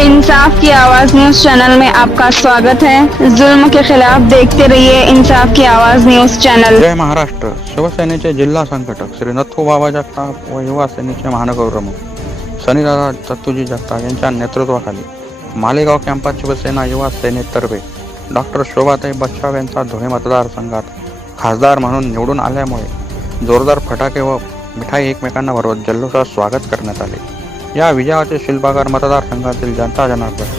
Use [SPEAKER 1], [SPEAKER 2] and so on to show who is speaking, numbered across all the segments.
[SPEAKER 1] इंसाफ की आवाज news channel में आपका स्वागत है। जुल्म के खिलाफ देखते रहिए इंसाफ की आवाज न्यूज चैनल।
[SPEAKER 2] जय महाराष्ट्र। शिवसेनेचे जिल्हा संघटक श्री नथू बाबा जगताप व युवा सेनेचे महानगर प्रमुख सनीदादा दत्तूजी जगताप यांच्या नेतृत्वाखाली मालेगाव कॅम्पात शिवसेना युवा सेनेतर्फे डॉक्टर शोभाताई बच्छाव यांचा धुळे मतदारसंघात खासदार म्हणून निवडून आल्यामुळे जोरदार फटाके व मिठाई एकमेकांना भरवत जल्लोषात स्वागत करण्यात आले. या विजयाचे शिल्पाकार मतदारसंघातील जनता जनार्दन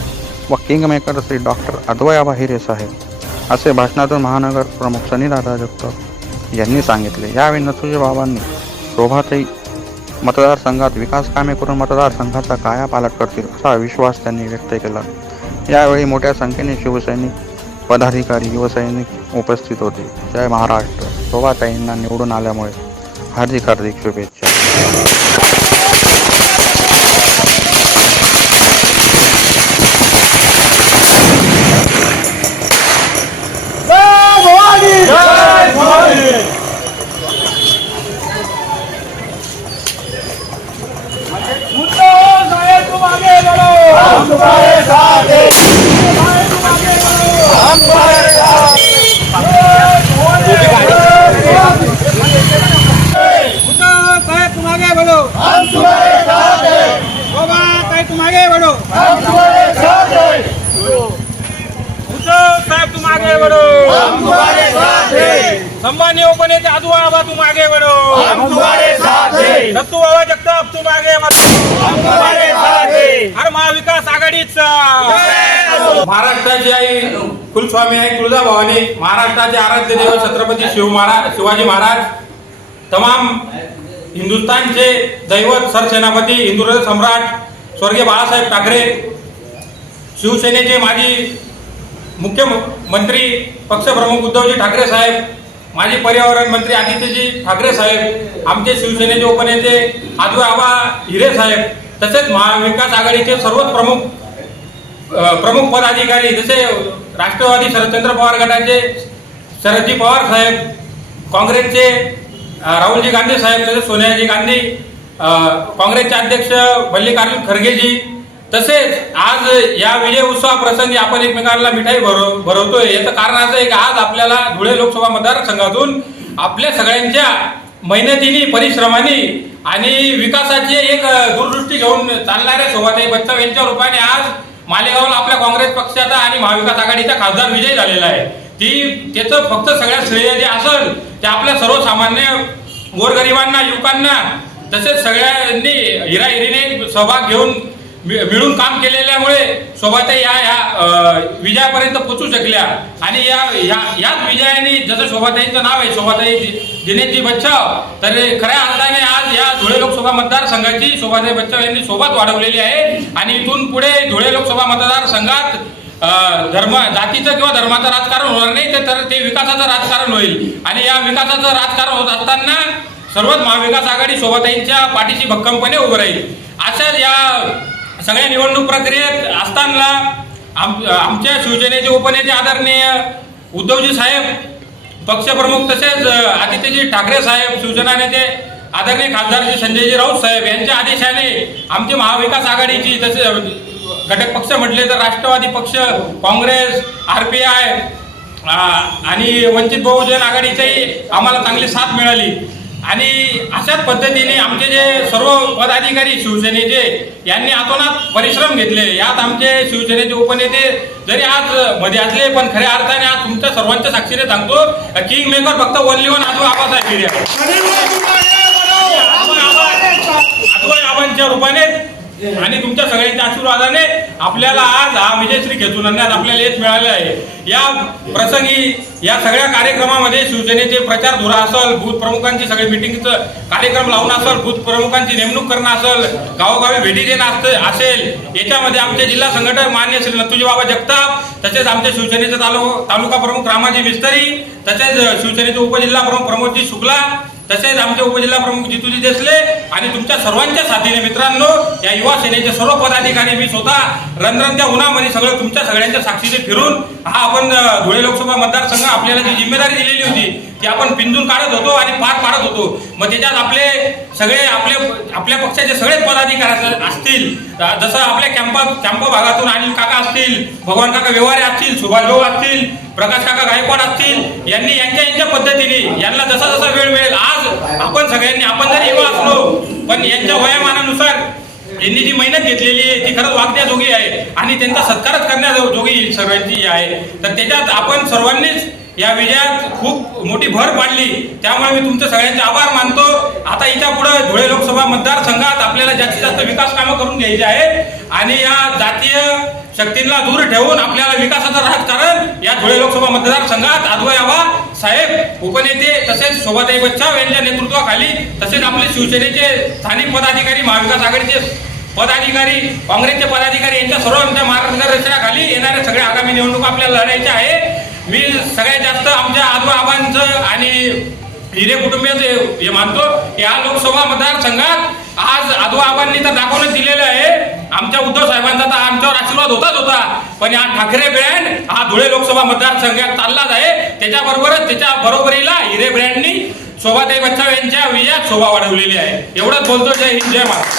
[SPEAKER 2] व किंगमेकर श्री डॉक्टर अद्वयाबा हिरे साहेब असे भाषणातून महानगर प्रमुख सनीदादा जगताप यांनी सांगितले. यावेळी नथुजी बाबांनी शोभाताई मतदारसंघात विकास कामे करून मतदारसंघाचा कायापालट करतील असा विश्वास त्यांनी व्यक्त केला. यावेळी मोठ्या संख्येने शिवसैनिक पदाधिकारी युवसैनिक उपस्थित होते. जय महाराष्ट्र. शोभाताईंना निवडून आल्यामुळे हार्दिक हार्दिक शुभेच्छा
[SPEAKER 3] मुद्दों साहेब तुम आगे बढ़ो हम तुम्हारे साथ हैं तुम आगे बढ़ो हम तुम्हारे साथ मुद्दों साहेब तुम आगे बढ़ो हम तुम्हारे साथ हैं शोभा साहेब तुम आगे बढ़ो हम तुम्हारे साथ हैं मुद्दों साहेब तुम आगे बढ़ो हम तुम्हारे साथ हैं संमान्य उपनेते आदू बाबा तुम आगे बढ़ो हम तुम्हारे साथ हैं दत्तू बाबा जगताप तुम आगे बढ़ो हम तुम्हारे साथ हैं हर महाविकास आघाडीचा.
[SPEAKER 4] महाराष्ट्राची आई कुलस्वामी आई तुळजाभवानी महाराष्ट्राचे आराध्य देव छत्रपती शिव महाराज शिवाजी महाराज. तमाम हिंदुस्थानचे दैवत सरसेनापती हिंदुहृदय सम्राट स्वर्गीय बाळासाहेब ठाकरे. शिवसेनेचे माजी मुख्यमंत्री पक्षप्रमुख उद्धवजी ठाकरे साहेब माजी पर्यावरण मंत्री आदित्यजी ठाकरे साहेब आमचे शिवसेनेचे उपनेते आजू आबा हिरे साहेब तसेच महाविकास आघाडीचे सर्वच प्रमुख प्रमुख पदाधिकारी जसे राष्ट्रवादी शरदचंद्र पवार गटाचे शरदजी पवार साहेब काँग्रेसचे राहुलजी गांधी साहेब तसेच सोनियाजी गांधी काँग्रेसचे अध्यक्ष मल्लिकार्जुन खरगेजी तसेच आज या विजय उत्सवाप्रसंगी आपण एकमेकांना मिठाई भरव भरवतोय. याचं कारण असं आहे की आज आपल्याला धुळे लोकसभा मतदारसंघातून आपल्या सगळ्यांच्या मेहनतीने परिश्रमाने आणि विकासाची एक दूरदृष्टी घेऊन चालणाऱ्या शोभाताई बच्चाव यांच्या रूपाने आज मालेगावला आपल्या काँग्रेस पक्षाचा आणि महाविकास आघाडीचा खासदार विजय झालेला आहे. ती त्याचं फक्त सगळ्यात श्रेय जे असेल ते आपल्या सर्वसामान्य गोरगरिबांना युवकांना तसेच सगळ्यांनी हिराहिरीने सहभाग घेऊन मिळून काम केलेल्यामुळे शोभाताई या ह्या विजयापर्यंत पोचू शकल्या. आणि या या याच विजयाने जसं शोभाताईंचं नाव आहे शोभाताई दिनेशजी बच्चाव तर खऱ्या अर्थाने आज या धुळे लोकसभा मतदारसंघाची शोभाताई बच्चाव यांनी सोबत वाढवलेली आहे. आणि इथून पुढे धुळे लोकसभा मतदारसंघात धर्म जातीचं किंवा धर्माचं राजकारण होणार नाही तर ते विकासाचं राजकारण होईल. आणि या विकासाचं राजकारण होत असताना सर्वच महाविकास आघाडी शोभाताईंच्या पाठीशी भक्कमपणे उभं राहील. अशा या सगळ्या निवडणूक प्रक्रियेत असताना आम आमच्या शिवसेनेचे उपनेते आदरणीय उद्धवजी साहेब पक्षप्रमुख तसेच आदित्यजी ठाकरे साहेब शिवसेना नेते आदरणीय खासदारजी संजयजी राऊत साहेब यांच्या आदेशाने आमची महाविकास आघाडीची तसे घटक पक्ष म्हटले तर राष्ट्रवादी पक्ष काँग्रेस आर पी आय आणि वंचित बहुजन आघाडीचाही आम्हाला चांगली साथ मिळाली. आणि अशाच पद्धतीने आमचे जे सर्व पदाधिकारी शिवसेनेचे यांनी आतोनात परिश्रम घेतले. यात आमचे शिवसेनेचे उपनेते जरी आज मध्ये असले पण खऱ्या अर्थाने आज तुमच्या सर्वांच्या साक्षीने सांगतो किंग मेकर फक्त ओनली वन आजू आबासाहेब आबांच्या रूपाने आणि तुमच्या सगळ्यांच्या आशीर्वादाने आपल्याला आज हा विजयश्री खेचून आणण्यात आपल्याला यश मिळाले आहे. या प्रसंगी या सगळ्या कार्यक्रमामध्ये शिवसेनेचे प्रचार धुरा असेल बूथ प्रमुखांची सगळे मिटिंगचं कार्यक्रम लावून असेल बूथ प्रमुखांची नेमणूक करणं असेल गावोगावी भेटी देणं असेल याच्यामध्ये आमचे जिल्हा संघटक मान्य श्री नथुजी बाबा जगताप तसेच आमचे शिवसेनेचे तालुका तालुका प्रमुख रामाजी मिस्तरी तसेच शिवसेनेचे उपजिल्हा प्रमुख प्रमोदजी शुक्ला तसेच आमचे उपजिल्हा प्रमुख जितूजी देसले आणि तुमच्या सर्वांच्या साथीने मित्रांनो या युवा सेनेचे सर्व पदाधिकारी मी स्वतः रणरणत्या उन्हामध्ये सगळं तुमच्या सगळ्यांच्या साक्षीने फिरून हा आपण धुळे लोकसभा मतदारसंघ आपल्याला जी जिम्मेदारी दिलेली होती ती आपण पिंजून काढत होतो आणि पार पाडत होतो. मग त्याच्यात आपले सगळे आपले आपल्या पक्षाचे सगळेच पदाधिकारी असतील जसं आपल्या कॅम्प कॅम्प भागातून अनिल काका असतील भगवान काका व्यवहारे असतील सुभाष भाऊ असतील प्रकाश काका गायकवाड असतील यांनी यांच्या यांच्या पद्धतीने यांना जसा जसा वेळ मिळेल आज आपण सगळ्यांनी आपण जरी युवा असलो पण यांच्या वयामानानुसार यांनी जी मेहनत घेतलेली आहे ती खरंच वागण्याजोगी आहे आणि त्यांचा सत्कारच करण्याजोगी सर्वांची आहे. तर त्याच्यात आपण सर्वांनीच या विजयात खूप मोठी भर पाडली. त्यामुळे मी तुमचे सगळ्यांचे आभार मानतो. आता इथं पुढे धुळे लोकसभा मतदारसंघात आपल्याला जास्तीत जास्त विकास कामं करून घ्यायची आहे आणि या जातीय शक्तींना दूर ठेवून आपल्याला विकासाचं राजकारण या धुळे लोकसभा मतदारसंघात आजोबा यावा. साहेब उपनेते तसेच शोभाताई बच्चाव यांच्या नेतृत्वाखाली तसेच आपले शिवसेनेचे स्थानिक पदाधिकारी महाविकास आघाडीचे पदाधिकारी काँग्रेसचे पदाधिकारी यांच्या सर्वांच्या मार्गदर्शनाखाली येणाऱ्या सगळ्या आगामी निवडणूक आपल्याला लढायच्या आहे. मी सगळ्यात जास्त आमच्या आजोबा आबांचं आणि हिरे कुटुंबियाचे हे मानतो या लोकसभा मतदारसंघात आज आजोबा आबांनी तर दाखवूनच दिलेलं आहे. आमच्या उद्धव साहेबांचा तर आमच्यावर आशीर्वाद होताच होता. पण या ठाकरे ब्रँड हा धुळे लोकसभा मतदारसंघात चाललाच आहे. त्याच्याबरोबरच त्याच्या बरोबरीला हिरे ब्रँडनी शोभाताई बच्चाव यांच्या विजयात शोभा वाढवलेली आहे. एवढंच बोलतो. जय हिंद जय महाराज